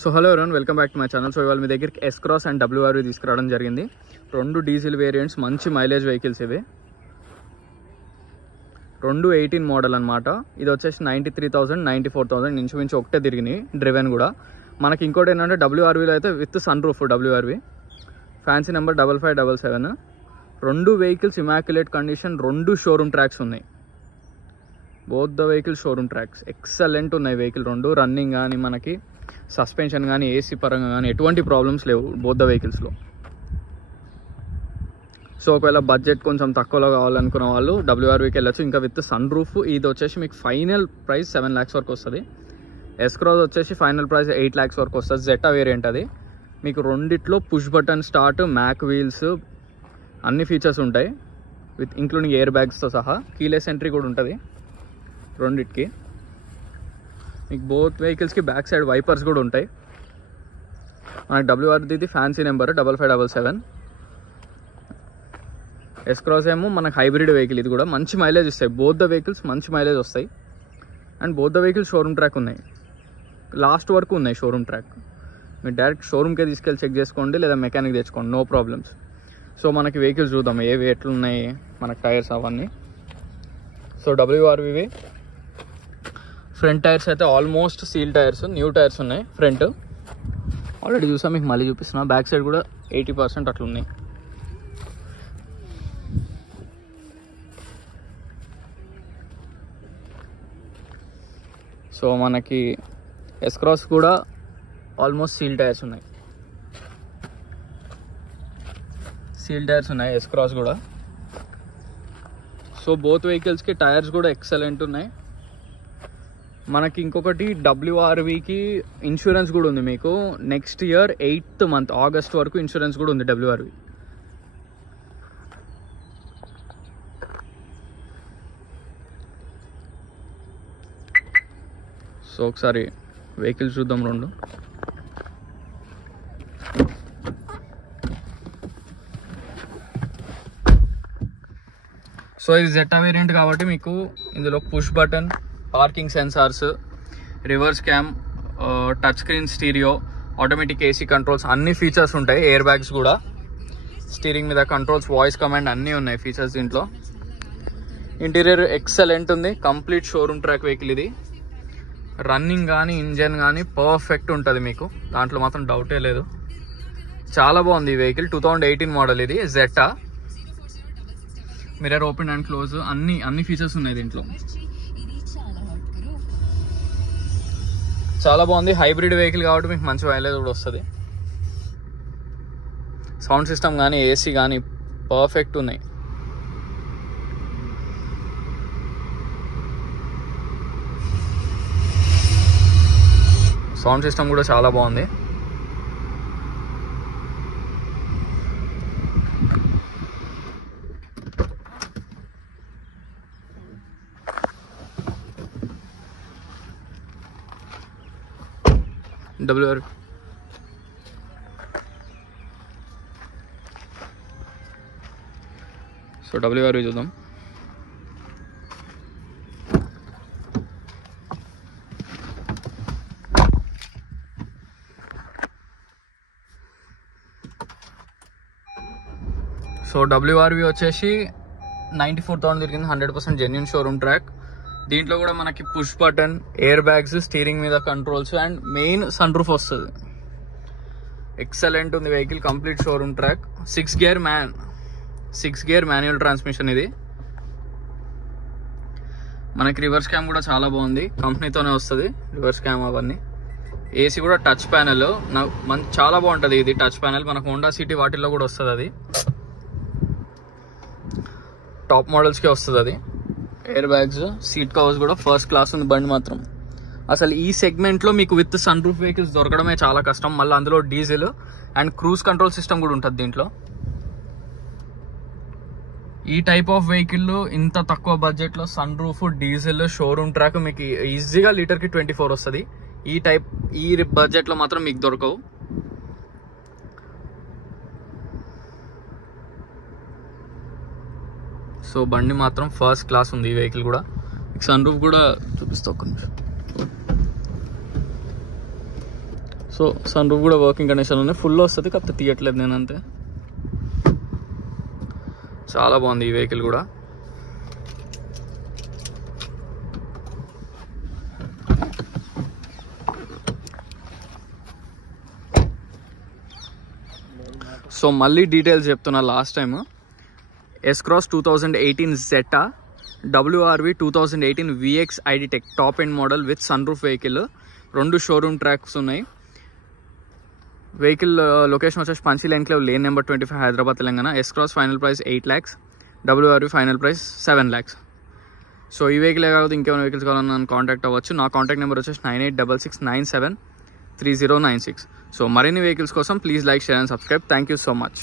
So hello ఎవరైనా welcome back to my channel. So ఇవాళ మీ దగ్గరికి ఎస్ క్రాస్ అండ్ WRV తీసుకురావడం జరిగింది. రెండు డీజిల్ వేరియంట్స్, మంచి మైలేజ్ వెహికల్స్ ఇవి. రెండు 18 మోడల్ అనమాట. ఇది వచ్చేసి 93,000 94,000 ఇంచుమించు ఒకటే తిరిగినాయి డ్రివెన్ కూడా. మనకి ఇంకోటి ఏంటంటే WRVలో అయితే with sunroof WRV, fancy number 5577. రెండు వెహికల్స్ ఇమాక్యులేట్ కండిషన్, రెండు షోరూమ్ ట్రాక్స్ ఉన్నాయి. Both the vehicle showroom tracks excellent ఉన్నాయి. వెహికల్ రెండు రన్నింగ్ కానీ మనకి సస్పెన్షన్ కానీ ఏసీ పరంగా కానీ ఎటువంటి ప్రాబ్లమ్స్ లేవు బోత్ ద వెహికల్స్లో. సో ఒకవేళ బడ్జెట్ కొంచెం తక్కువలో కావాలనుకున్న వాళ్ళు WRVకి వెళ్ళచ్చు. ఇంకా విత్ సన్ రూఫ్. ఇది వచ్చేసి మీకు ఫైనల్ ప్రైస్ 7 lakhs వరకు వస్తుంది. ఎస్ క్రాస్ వచ్చేసి ఫైనల్ ప్రైస్ 8 lakhs వరకు వస్తుంది. జెటా వేరియంట్ అది. మీకు రెండిట్లో push button start, mag wheels, అన్ని ఫీచర్స్ ఉంటాయి విత్ ఇంక్లూడింగ్ ఎయిర్ బ్యాగ్స్తో సహా. కీలెస్ ఎంట్రీ కూడా ఉంటుంది రెండిటికి. మీకు బోత్ వెహికల్స్కి బ్యాక్ సైడ్ వైపర్స్ కూడా ఉంటాయి. మనకి WRVది ఫ్యాన్సీ నెంబర్ 5577. ఎస్ క్రాస్ ఏమో మనకు హైబ్రిడ్ వెహికల్. ఇది కూడా మంచి మైలేజ్ ఇస్తాయి. బోత్ ద వెహికల్స్ మంచి మైలేజ్ వస్తాయి. And both the vehicles showroom track ఉన్నాయి, లాస్ట్ వరకు ఉన్నాయి షోరూమ్ ట్రాక్. మీరు డైరెక్ట్ షోరూమ్కే తీసుకెళ్ళి చెక్ చేసుకోండి, లేదా మెకానిక్ తెచ్చుకోండి, నో ప్రాబ్లమ్స్. సో మనకి వెహికల్స్ చూద్దాం ఏవి ఎట్లున్నాయి, మనకు టైర్స్ అవన్నీ. సో WRVవి ఫ్రంట్ టైర్స్ అయితే almost seal tyres, new tyres ఉన్నాయి. ఫ్రంట్ ఆల్రెడీ చూసా, మీకు మళ్ళీ చూపిస్తున్నా. బ్యాక్ సైడ్ కూడా 80% అట్లా ఉన్నాయి. సో మనకి ఎస్ క్రాస్ కూడా ఆల్మోస్ట్ సీల్ టైర్స్ ఉన్నాయి. ఎస్ క్రాస్ కూడా. సో బోత్ వెహికల్స్కి టైర్స్ కూడా ఎక్సలెంట్ ఉన్నాయి. మనకి ఇంకొకటి WRVకి ఇన్సూరెన్స్ కూడా ఉంది. మీకు next year 8th month August వరకు ఇన్సూరెన్స్ కూడా ఉంది WRV. సో ఒకసారి వెహికల్స్ చూద్దాం రెండు. సో ఇది జెటా వేరియంట్ కాబట్టి మీకు ఇందులో push button, parking sensors, reverse cam, touch screen stereo, automatic AC controls, అన్ని ఫీచర్స్ ఉంటాయి. ఎయిర్ బ్యాగ్స్ కూడా, స్టీరింగ్ మీద కంట్రోల్స్, వాయిస్ కమాండ్ అన్నీ ఉన్నాయి ఫీచర్స్ దీంట్లో. ఇంటీరియర్ ఎక్సలెంట్ ఉంది. కంప్లీట్ షోరూమ్ ట్రాక్ వెహికల్ ఇది. రన్నింగ్ కానీ ఇంజన్ కానీ పర్ఫెక్ట్ ఉంటుంది మీకు, దాంట్లో మాత్రం డౌటే లేదు. చాలా బాగుంది ఈ వెహికల్. 2018 మోడల్ ఇది Zeta. Mirror open and close, అన్ని ఫీచర్స్ ఉన్నాయి దీంట్లో. చాలా బాగుంది. హైబ్రిడ్ వెహికల్ కాబట్టి మీకు మంచి మైలేజ్ కూడా వస్తుంది. సౌండ్ సిస్టమ్ కానీ ఏసీ కానీ పర్ఫెక్ట్ ఉన్నాయి. సౌండ్ సిస్టమ్ కూడా చాలా బాగుంది. WRV సో WRV చూద్దాం. సో WRV వచ్చేసి 94,000 తిరిగింది. 100% జెన్యూన్ షోరూమ్ ట్రాక్. దీంట్లో కూడా మనకి push button, air bags, steering మీద controls and main sunroof వస్తుంది. ఎక్సలెంట్ ఉంది vehicle. Complete showroom track. 6 gear manual transmission ఇది. మనకి రివర్స్ క్యామ్ కూడా చాలా బాగుంది, కంపెనీతోనే వస్తుంది రివర్స్ క్యామ్ అవన్నీ. ఏసీ కూడా టచ్ ప్యానెల్, చాలా బాగుంటుంది ఇది టచ్ ప్యానెల్. మనకు హోండా సిటీ వాటిల్లో కూడా వస్తుంది అది, టాప్ మోడల్స్కే వస్తుంది అది. ఎయిర్ బ్యాగ్స్, సీట్ కవర్స్ కూడా ఫస్ట్ క్లాస్ ఉంది బండి మాత్రం. అసలు ఈ సెగ్మెంట్లో మీకు విత్ సన్ రూఫ్ వెహికల్స్ దొరకడమే చాలా కష్టం. మళ్ళీ అందులో diesel and cruise control system కూడా ఉంటుంది దీంట్లో. ఈ టైప్ ఆఫ్ వెహికల్ ఇంత తక్కువ బడ్జెట్లో sunroof, diesel, showroom track మీకు ఈజీగా లీటర్కి 24 వస్తుంది. ఈ బడ్జెట్లో మాత్రం మీకు దొరకవు. సో బండి మాత్రం ఫస్ట్ క్లాస్ ఉంది ఈ వెహికల్ కూడా. సన్ రూఫ్ కూడా చూపిస్తా ఒక్క నిమిషం. సో సన్ రూఫ్ కూడా వర్కింగ్ కండిషన్ ఉన్నాయి, ఫుల్ వస్తుంది, కాకపోతే తీయట్లేదు నేను అంతే. చాలా బాగుంది ఈ వెహికల్ కూడా. సో మళ్ళీ డీటెయిల్స్ చెప్తున్నా last time. S-Cross 2018 Zeta, WRV 2018 VX ID Tech top end model with sunroof vehicle. 2 showroom tracks ఉన్నాయి. వెహికల్ లొకేషన్ వచ్చేసి Panchsheel enclave lane number 25 Hyderabad Telangana. S-Cross final price 8 lakhs, WRV final price 7 lakhs. So ఈ vehicle కాకపోతే ఇంకేమైనా vehicles కావాలన్నా నన్ను contact అవ్వచ్చు. నా contact number వచ్చేసి 9866973096. సో మరిన్ని వెహికల్స్ కోసం please like, share and subscribe. Thank you so much.